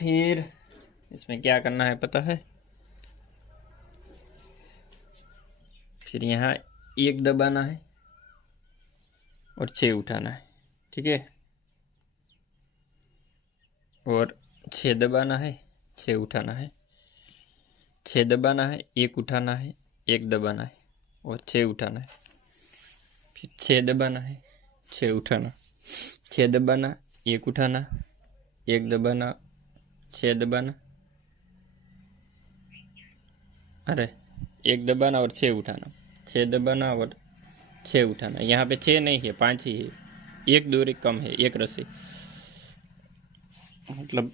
फिर इसमें क्या करना है पता है? फिर यहाँ 1 दबाना है और 6 उठाना है, ठीक है। और 6 दबाना है, 6 उठाना है, 6 दबाना है, 1 उठाना है, 1 दबाना है और 6 उठाना है। फिर 6 दबाना है, 6 उठाना, 6 दबाना, 1 उठाना, 1 दबाना, 6 दबाना, अरे 1 दबाना और 6 उठाना, 6 दबाना और 6 उठाना। यहाँ पे 6 नहीं है, 5 ही है, 1 दूरी कम है, 1 रस्सी, मतलब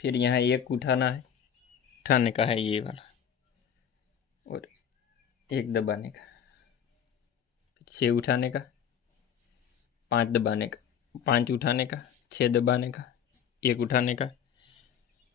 फिर यहाँ 1 उठाना है, उठाने का है ये वाला, और 1 दबाने का, 6 उठाने का, 5 दबाने का, 5 उठाने का, 6 दबाने का, 1 उठाने का,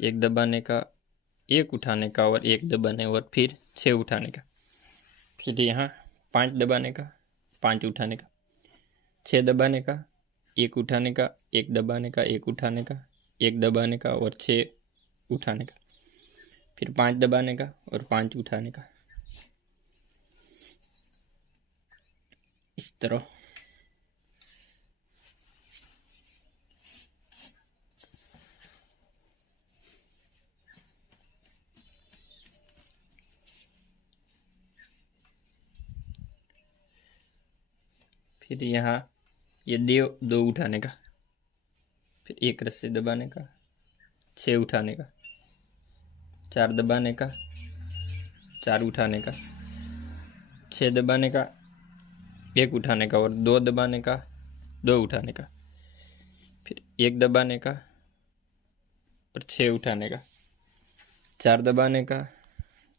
1 दबाने का, 1 उठाने का और 1 दबाने और फिर 6 उठाने का। फिर यहाँ 5 दबाने का, 5 उठाने का, 6 दबाने का, 1 उठाने का, 1 दबाने का, 1 उठाने का, 1 दबाने का और 6 उठाने का। फिर 5 दबाने का और 5 उठाने का, इस तरह। फिर यहाँ ये 2 उठाने का, फिर 1 रस्सी दबाने का, 6 उठाने का, 4 दबाने का, 4 उठाने का, 6 दबाने का, 1 उठाने का और 2 दबाने का, 2 उठाने का। फिर 1 दबाने का और 6 उठाने का, 4 दबाने का,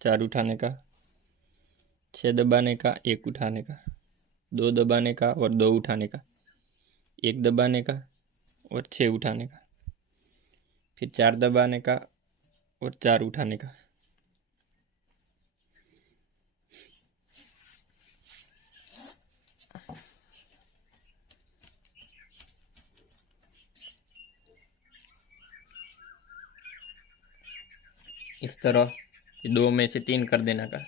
4 उठाने का, 6 दबाने का, 1 उठाने का, 2 दबाने का और 2 उठाने का, 1 दबाने का और 6 उठाने का। फिर 4 दबाने का और 4 उठाने का। इस तरह 2 में से 3 कर देना का,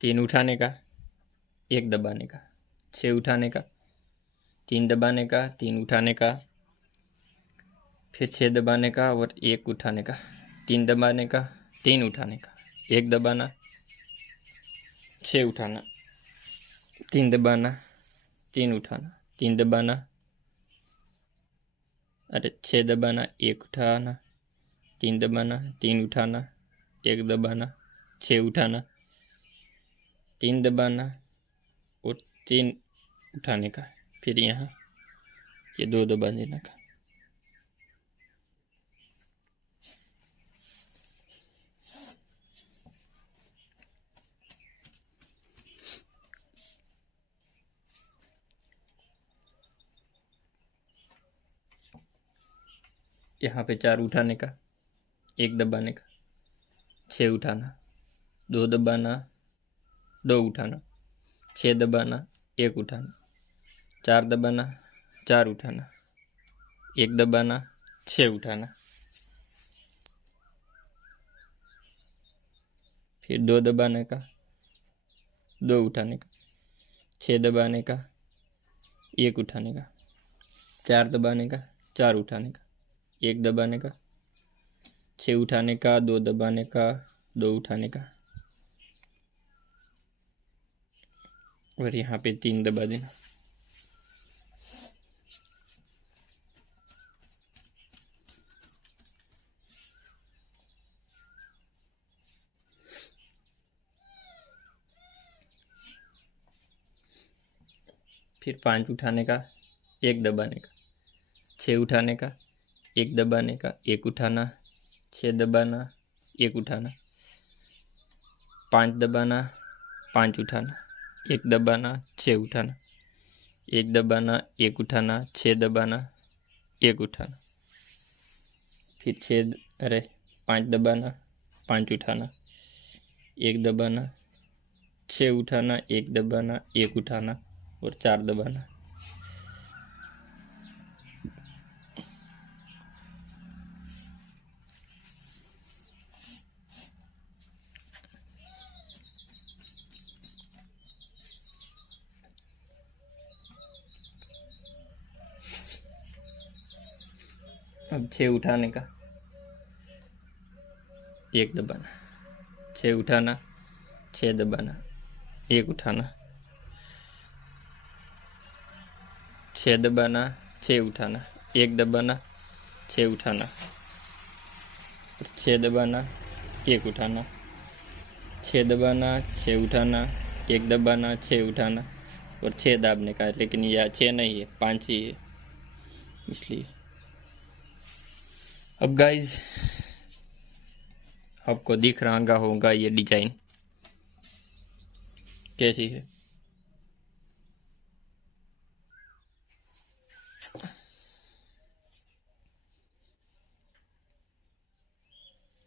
3 उठाने का, 1 दबाने का, 6 उठाने का, 3 दबाने का, 3 उठाने का, फिर 6 दबाने का और 1 उठाने का, 3 दबाने का, 3 उठाने का, 1 दबाना, 6 उठाना, 3 दबाना, 3 उठाना, 3 दबाना, अरे 6 दबाना, 1 उठाना, 3 दबाना, 3 उठाना, 1 दबाना, 6 उठाना, 3 दबाना और 3 उठाने का। फिर यहाँ ये 2 दबा देने का। यहाँ पे 4 उठाने का, 1 दबाने का, 6 उठाना, 2 दबाना, 2 उठाना, 6 दबाना, 1 उठाना, 4 दबाना, 4 उठाना, 1 दबाना, 6 उठाना। फिर 2 दबाने का, 2 उठाने का, 6 दबाने का, 1 उठाने का, 4 दबाने का, 4 उठाने का, 1 दबाने का, 6 उठाने का, 2 दबाने का, 2 उठाने का और यहाँ पे 3 दबा देना। फिर 5 उठाने का, 1 दबाने का, 6 उठाने का, 1 दबाने का, 1 उठाना, 6 दबाना, 1 उठाना, 5 दबाना, 5 उठाना, 1 दबाना, 6 उठाना, 1 दबाना, 1 उठाना, 6 दबाना, एक उठाना, फिर 5 दबाना, 5 उठाना, एक दबाना, 6 उठाना, एक दबाना, एक उठाना और 4 दबाना। अब 6 उठाने का, एक दबाना, 6 उठाना, 6 दबाना, एक उठाना, 6 दबाना, 6 उठाना, एक दबाना, 6 उठाना, 6 दबाना, एक उठाना, 6 दबाना, 6 उठाना, एक दबाना, 6 उठाना और 6 दाबने का। लेकिन यह 6 नहीं है, 5 ही है इसलिए। अब गाइज आपको दिख रहा होगा ये डिजाइन कैसी है।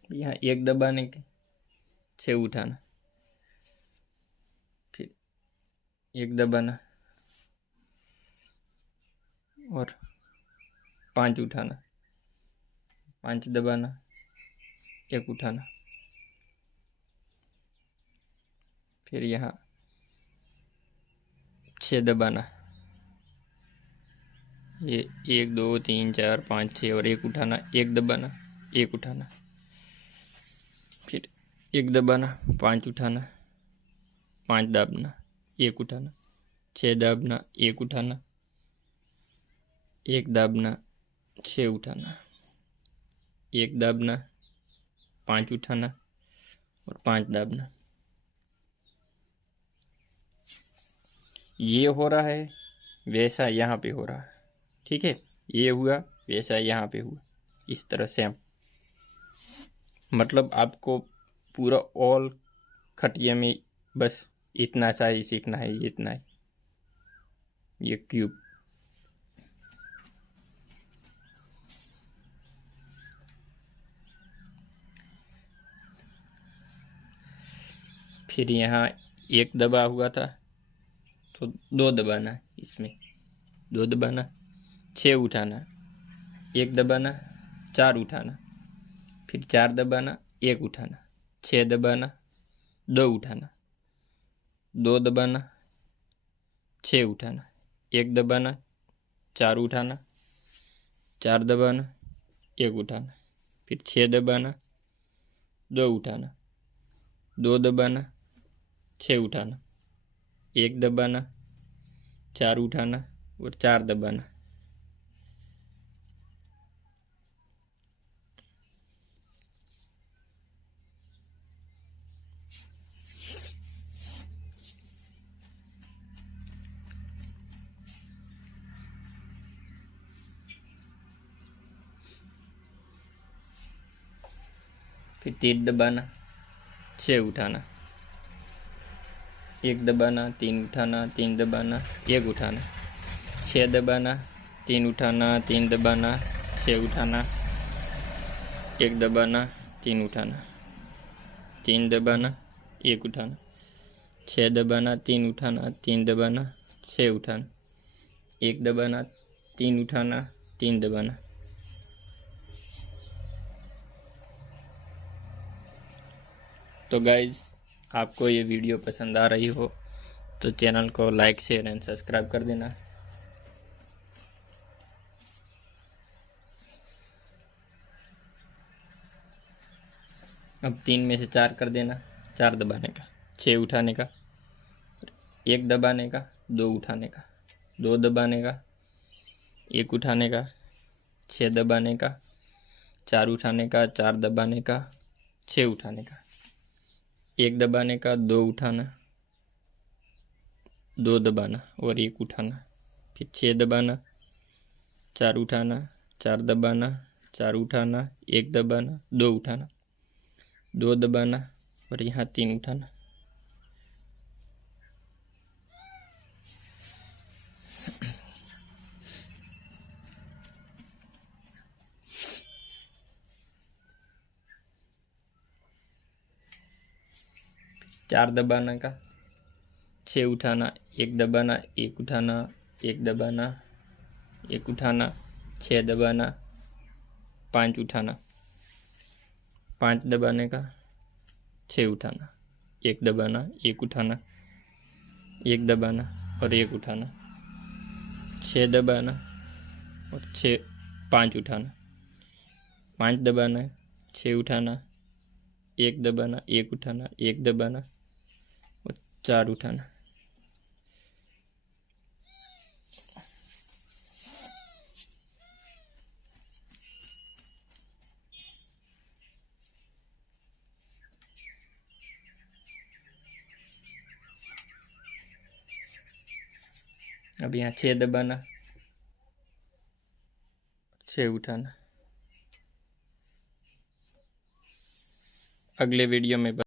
यहाँ एक दबाने के 6 उठाना, फिर एक दबाना और 5 उठाना, 5 दबाना, एक उठाना, फिर यहाँ 6 दबाना, ये 1 2 3 4 5 6 और एक उठाना, एक दबाना, एक उठाना, फिर एक दबाना, 5 उठाना, 5 दाबना, एक उठाना, 6 दाबना, एक उठाना, एक दाबना, 6 उठाना, एक दाबना, 5 उठाना और 5 दाबना। ये हो रहा है वैसा यहाँ पे हो रहा है, ठीक है। ये हुआ वैसा यहाँ पे हुआ, इस तरह सेम। मतलब आपको पूरा ऑल खटिया में बस इतना सा ही सीखना है, इतना है ये क्यूब। फिर यहाँ एक दबा हुआ था तो 2 दबाना है, इसमें 2 दबाना, 6 उठाना, एक दबाना, 4 उठाना, फिर 4 दबाना, एक उठाना, 6 दबाना, 2 उठाना, 2 दबाना, 6 उठाना, एक दबाना, 4 उठाना, 4 दबाना, एक उठाना, फिर 6 दबाना, 2 उठाना, 2 दबाना, 6 उठाना, एक दबाना, 4 उठाना और 4 दबाना। फिर 3 दबाना, 6 उठाना, एक दबाना, 3 उठाना, 3 दबाना, एक उठाना, 6 दबाना, 3 उठाना, 3 दबाना, 6 उठाना, एक दबाना, 3 उठाना, 3 दबाना, एक उठाना, 6 दबाना, 3 उठाना, 3 दबाना, 6 उठाना, एक दबाना, 3 उठाना, 3 दबाना। तो गाइज आपको ये वीडियो पसंद आ रही हो तो चैनल को लाइक शेयर एंड सब्सक्राइब कर देना। अब 3 में से 4 कर देना, 4 दबाने का, 6 उठाने का, एक दबाने का, 2 उठाने का, 2 दबाने का, एक उठाने का, 6 दबाने का, 4 उठाने का, 4 दबाने का, 6 उठाने का, एक दबाने का, 2 उठाना, 2 दबाना और एक उठाना, फिर 6 दबाना, 4 उठाना, 4 दबाना, 4 उठाना, एक दबाना, 2 उठाना, 2 दबाना और यहाँ 3 उठाना। 4 दबाना का, 6 उठाना, 1 दबाना, 1 उठाना, 1 दबाना, 1 उठाना, 6 दबाना, 5 उठाना, 5 दबाने का, 6 उठाना, 1 दबाना, 1 उठाना, 1 दबाना और 1 उठाना, 6 दबाना और 5 उठाना, 5 दबाना, 6 उठाना, 1 दबाना, 1 उठाना, 1 दबाना और 4 उठाना। अब यहाँ 6 दबाना, 6 उठाना। अगले वीडियो में